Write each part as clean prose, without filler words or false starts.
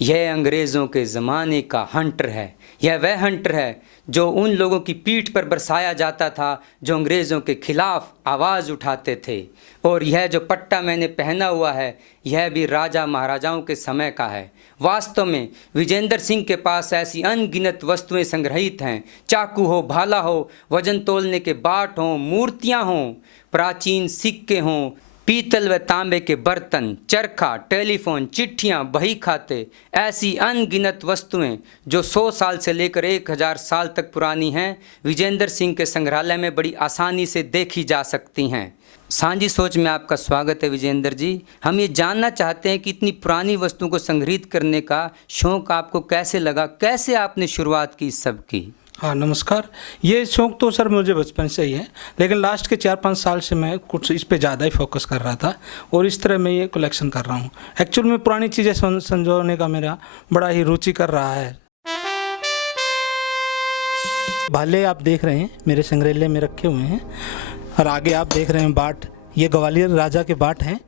यह अंग्रेज़ों के ज़माने का हंटर है। यह वह हंटर है जो उन लोगों की पीठ पर बरसाया जाता था जो अंग्रेज़ों के खिलाफ आवाज़ उठाते थे। और यह जो पट्टा मैंने पहना हुआ है, यह भी राजा महाराजाओं के समय का है। वास्तव में विजेंद्र सिंह के पास ऐसी अनगिनत वस्तुएं संग्रहित हैं। चाकू हो, भाला हो, वजन तोलने के बाट हों, मूर्तियां हों, प्राचीन सिक्के हों, पीतल व तांबे के बर्तन, चरखा, टेलीफोन, चिट्ठियां, बही खाते, ऐसी अनगिनत वस्तुएं जो 100 साल से लेकर 1000 साल तक पुरानी हैं, विजेंद्र सिंह के संग्रहालय में बड़ी आसानी से देखी जा सकती हैं। सांझी सोच में आपका स्वागत है विजेंद्र जी। हम ये जानना चाहते हैं कि इतनी पुरानी वस्तुओं को संग्रहित करने का शौक़ आपको कैसे लगा, कैसे आपने शुरुआत की इस सब की? हाँ नमस्कार। ये शौक़ तो सर मुझे बचपन से ही है, लेकिन लास्ट के 4-5 साल से मैं कुछ इस पे ज़्यादा ही फोकस कर रहा था और इस तरह मैं ये कलेक्शन कर रहा हूँ। एक्चुअल में पुरानी चीज़ें संजोने का मेरा बड़ा ही रुचि कर रहा है। भाले आप देख रहे हैं मेरे संग्रहालय में रखे हुए हैं और आगे आप देख रहे हैं बाट। ये ग्वालियर राजा के बाट हैं,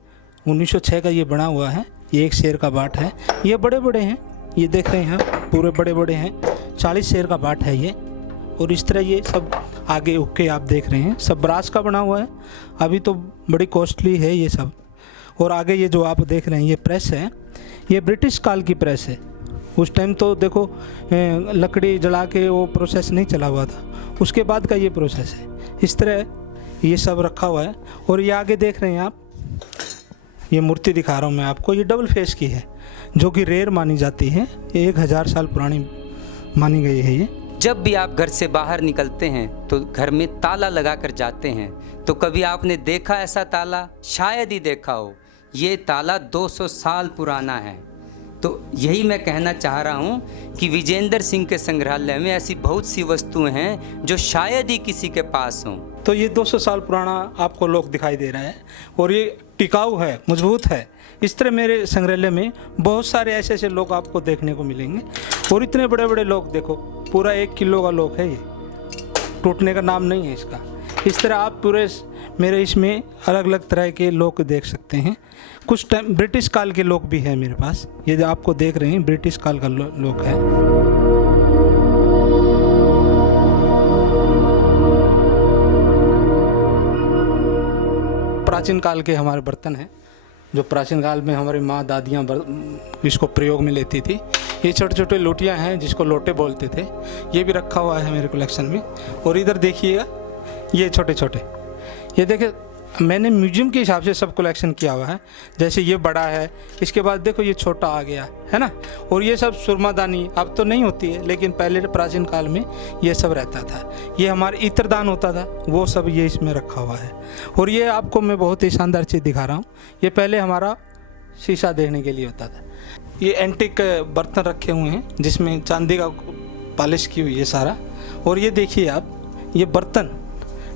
1906 का ये बना हुआ है। ये एक शेर का बाट है। ये बड़े बड़े हैं, ये देख रहे हैं पूरे बड़े बड़े हैं। 40 शेर का बाट है ये। और इस तरह ये सब आगे हुक्के आप देख रहे हैं, सब ब्रास का बना हुआ है। अभी तो बड़ी कॉस्टली है ये सब। और आगे ये जो आप देख रहे हैं ये प्रेस है, ये ब्रिटिश काल की प्रेस है। उस टाइम तो देखो लकड़ी जला के वो प्रोसेस नहीं चला हुआ था, उसके बाद का ये प्रोसेस है। इस तरह ये सब रखा हुआ है। और ये आगे देख रहे हैं आप, ये मूर्ति दिखा रहा हूँ मैं आपको। ये डबल फेस की है जो कि रेयर मानी जाती है। 1000 साल पुरानी मानी गई है ये। जब भी आप घर से बाहर निकलते हैं तो घर में ताला लगा कर जाते हैं, तो कभी आपने देखा ऐसा ताला? शायद ही देखा हो। ये ताला 200 साल पुराना है। तो यही मैं कहना चाह रहा हूँ कि विजेंद्र सिंह के संग्रहालय में ऐसी बहुत सी वस्तुएं हैं जो शायद ही किसी के पास हों। तो ये 200 साल पुराना आपको लोक दिखाई दे रहा है और ये टिकाऊ है, मजबूत है। इस तरह मेरे संग्रहालय में बहुत सारे ऐसे ऐसे लोग आपको देखने को मिलेंगे। और इतने बड़े बड़े लोग देखो, पूरा 1 किलो का लोक है ये, टूटने का नाम नहीं है इसका। इस तरह आप पूरे मेरे इसमें अलग अलग तरह के लोक देख सकते हैं। कुछ टाइम ब्रिटिश काल के लोक भी है मेरे पास। ये जो आपको देख रहे हैं ब्रिटिश काल का लोक है। प्राचीन काल के हमारे बर्तन हैं जो प्राचीन काल में हमारी माँ दादियाँ इसको प्रयोग में लेती थी। ये छोटे छोटे लोटियाँ हैं जिसको लोटे बोलते थे। ये भी रखा हुआ है मेरे कलेक्शन में। और इधर देखिएगा ये छोटे छोटे, ये देखिए मैंने म्यूजियम के हिसाब से सब कलेक्शन किया हुआ है। जैसे ये बड़ा है, इसके बाद देखो ये छोटा आ गया है ना। और ये सब सुरमादानी अब तो नहीं होती है, लेकिन पहले प्राचीन काल में ये सब रहता था। ये हमारा इत्रदान होता था, वो सब ये इसमें रखा हुआ है। और ये आपको मैं बहुत ही शानदार चीज़ दिखा रहा हूँ। ये पहले हमारा शीशा देखने के लिए होता था। ये एंटीक बर्तन रखे हुए हैं जिसमें चांदी का पॉलिश की हुई है सारा। और ये देखिए आप, ये बर्तन,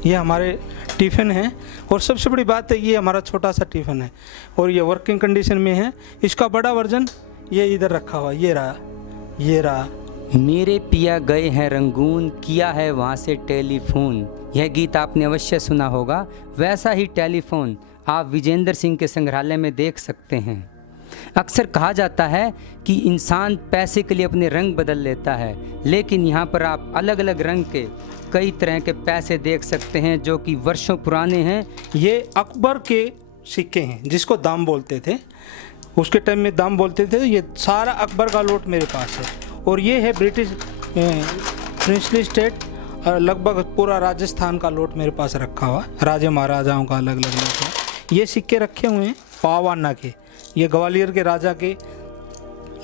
ये हमारे टिफ़िन है। और सबसे बड़ी बात है ये हमारा छोटा सा टिफ़िन है और ये वर्किंग कंडीशन में है। इसका बड़ा वर्जन ये इधर रखा हुआ, ये रहा, ये रहा। मेरे पिया गए हैं रंगून, किया है वहाँ से टेलीफोन। यह गीत आपने अवश्य सुना होगा। वैसा ही टेलीफोन आप विजेंद्र सिंह के संग्रहालय में देख सकते हैं। अक्सर कहा जाता है कि इंसान पैसे के लिए अपने रंग बदल लेता है, लेकिन यहाँ पर आप अलग अलग रंग के कई तरह के पैसे देख सकते हैं जो कि वर्षों पुराने हैं। ये अकबर के सिक्के हैं जिसको दाम बोलते थे, उसके टाइम में दाम बोलते थे। ये सारा अकबर का लौट मेरे पास है। और ये है ब्रिटिश प्रिंसली स्टेट, लगभग पूरा राजस्थान का लौट मेरे पास रखा हुआ। राजा महाराजाओं का अलग अलग लौट है। ये सिक्के रखे हुए हैं पावाना के, ये ग्वालियर के राजा के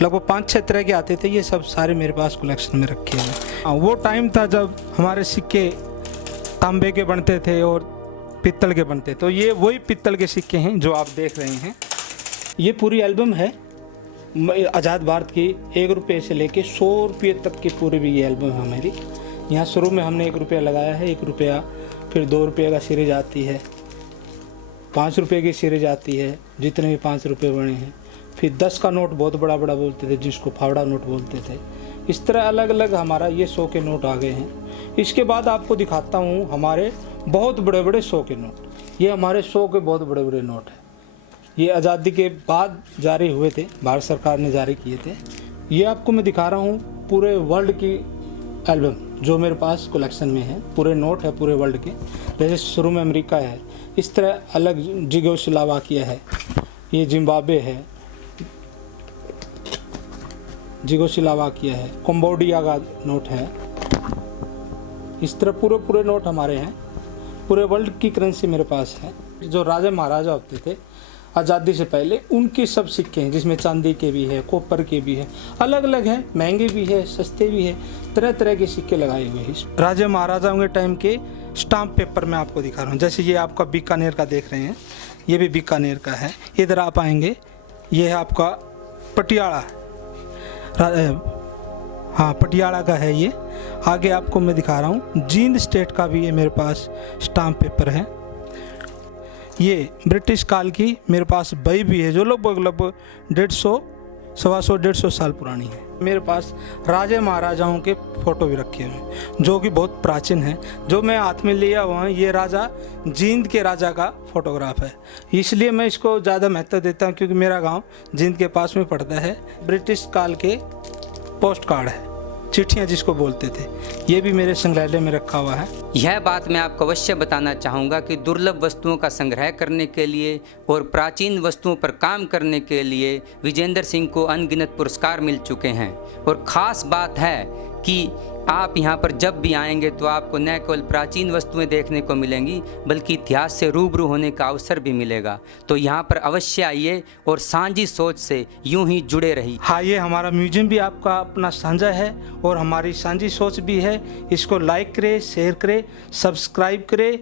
लगभग 5-6 तरह के आते थे। ये सब सारे मेरे पास कलेक्शन में रखे हुए हैं। वो टाइम था जब हमारे सिक्के तांबे के बनते थे और पित्तल के बनते। तो ये वही पित्तल के सिक्के हैं जो आप देख रहे हैं। ये पूरी एल्बम है आज़ाद भारत की, 1 रुपये से लेके 100 रुपये तक की पूरी भी ये एल्बम है हमारी। यहाँ शुरू में हमने 1 रुपया लगाया है, 1 रुपया, फिर 2 रुपये का सीरीज आती है, 5 रुपये की सीरीज आती है, जितने भी 5 रुपये बने हैं। फिर 10 का नोट बहुत बड़ा बड़ा बोलते थे जिसको फावड़ा नोट बोलते थे। इस तरह अलग अलग हमारा ये 100 के नोट आ गए हैं। इसके बाद आपको दिखाता हूँ हमारे बहुत बड़े बड़े 100 के नोट। ये हमारे 100 के बहुत बड़े बड़े नोट हैं। ये आज़ादी के बाद जारी हुए थे, भारत सरकार ने जारी किए थे। ये आपको मैं दिखा रहा हूँ पूरे वर्ल्ड की एल्बम जो मेरे पास कलेक्शन में है, पूरे नोट है पूरे वर्ल्ड के। जैसे शुरू में अमेरिका है, इस तरह अलग जिगोस्लावाकिया है, ये जिम्बाब्वे है, जिगोस्लावाकिया है, कंबोडिया का नोट है। इस तरह पूरे नोट हमारे हैं, पूरे वर्ल्ड की करेंसी मेरे पास है। जो राजा महाराजा होते थे आज़ादी से पहले, उनके सब सिक्के हैं, जिसमें चांदी के भी है, कॉपर के भी है, अलग अलग हैं, महंगे भी है, सस्ते भी है, तरह तरह के सिक्के लगाए हुए हैं। राजा महाराजाओं के टाइम के स्टाम्प पेपर मैं आपको दिखा रहा हूँ। जैसे ये आपका बीकानेर का देख रहे हैं, ये भी बीकानेर का है। इधर आप आएंगे, ये है आपका पटियाला, हाँ पटियाला का है ये। आगे आपको मैं दिखा रहा हूँ जींद स्टेट का भी ये मेरे पास स्टाम्प पेपर है। ये ब्रिटिश काल की मेरे पास बई भी है, जो लगभग 150 साल पुरानी है। मेरे पास राजा महाराजाओं के फ़ोटो भी रखे हुए हैं, जो कि बहुत प्राचीन हैं। जो मैं हाथ में लिया हुआ हूँ, ये राजा जींद के राजा का फोटोग्राफ है, इसलिए मैं इसको ज़्यादा महत्व देता हूँ, क्योंकि मेरा गांव जींद के पास में पड़ता है। ब्रिटिश काल के पोस्ट कार्ड है, चिट्ठियाँ जिसको बोलते थे, ये भी मेरे संग्रहालय में रखा हुआ है। यह बात मैं आपको अवश्य बताना चाहूँगा कि दुर्लभ वस्तुओं का संग्रह करने के लिए और प्राचीन वस्तुओं पर काम करने के लिए विजेंद्र सिंह को अनगिनत पुरस्कार मिल चुके हैं। और ख़ास बात है कि आप यहाँ पर जब भी आएंगे तो आपको न केवल प्राचीन वस्तुएं देखने को मिलेंगी, बल्कि इतिहास से रूबरू होने का अवसर भी मिलेगा। तो यहाँ पर अवश्य आइए और साझी सोच से यूं ही जुड़े रहिए। हाँ, ये हमारा म्यूजियम भी आपका अपना साझा है और हमारी साझी सोच भी है। इसको लाइक करें, शेयर करें, सब्सक्राइब करें